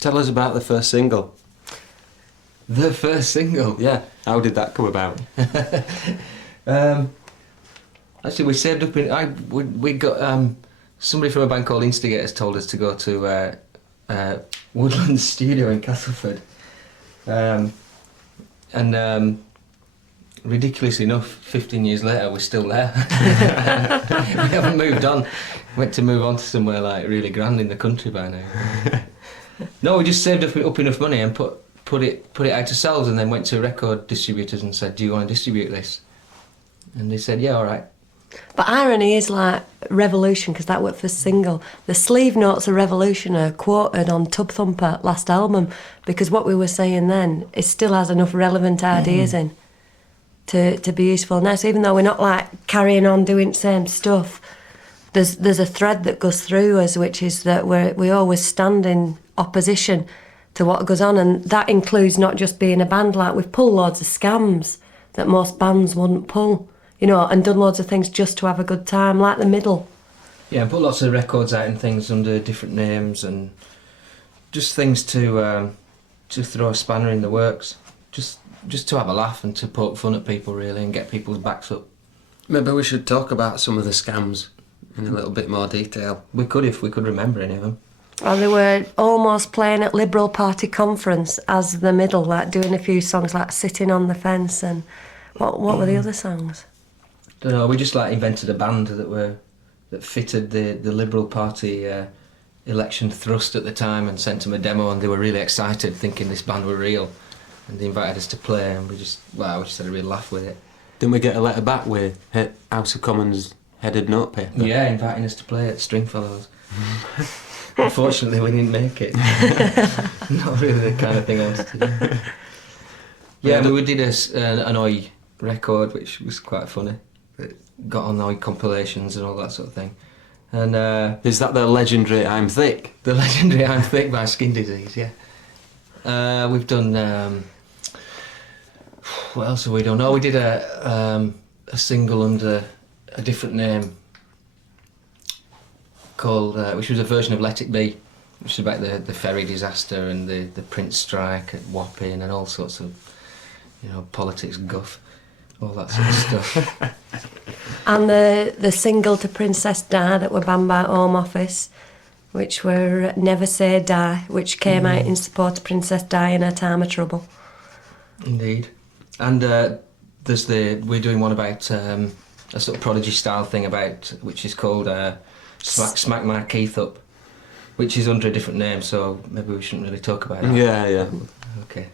Tell us about the first single. The first single? Yeah, how did that come about? Actually, we saved up we got somebody from a band called Instigators told us to go to Woodland Studio in Castleford, and ridiculously enough, 15 years later, we're still there. We haven't moved on. Went to move on to somewhere like really grand in the country by now. No, we just saved up enough money and put it out to ourselves, and then went to record distributors and said, "Do you want to distribute this?" And they said, "Yeah, all right." But irony is like Revolution, because that was the single. The sleeve notes of Revolution are quoted on Tub Thumper last album, because what we were saying then, it still has enough relevant ideas in to be useful now. So even though we're not like carrying on doing the same stuff, there's a thread that goes through us, which is that we always stand in opposition to what goes on, and that includes not just being a band. Like, we've pulled loads of scams that most bands wouldn't pull, you know, and done loads of things just to have a good time, like The Middle. Yeah, put lots of records out and things under different names, and just things to throw a spanner in the works, just to have a laugh and to poke fun at people, really, and get people's backs up. Maybe we should talk about some of the scams in a little bit more detail. We could if we could remember any of them. Or they were almost playing at Liberal Party conference as The Middle, like doing a few songs like Sitting on the Fence, and what were the other songs? Don't know, we just like invented a band that fitted the Liberal Party election thrust at the time, and sent them a demo, and they were really excited, thinking this band were real, and they invited us to play, and we just had a real laugh with it. Didn't we get a letter back with House of Commons headed notepaper? Yeah, inviting us to play at Stringfellows. Unfortunately, we didn't make it. Not really the kind of thing I wanted to do. Yeah, we did an Oi record, which was quite funny. It got on Oi compilations and all that sort of thing. And is that the legendary I'm Thick? The legendary I'm Thick by Skin Disease, yeah. We've done... what else have we done? Oh, we did a single under a different name called, which was a version of Let It Be, which is about the ferry disaster and the Prince strike at Wapping and all sorts of, you know, politics guff, all that sort of stuff. And the single to Princess Di that were banned by Home Office, which were Never Say Die, which came out in support of Princess Di in her time of trouble. Indeed. And we're doing one about a sort of Prodigy style thing which is called Smack My Keith Up, which is under a different name, so maybe we shouldn't really talk about that. Yeah. Okay.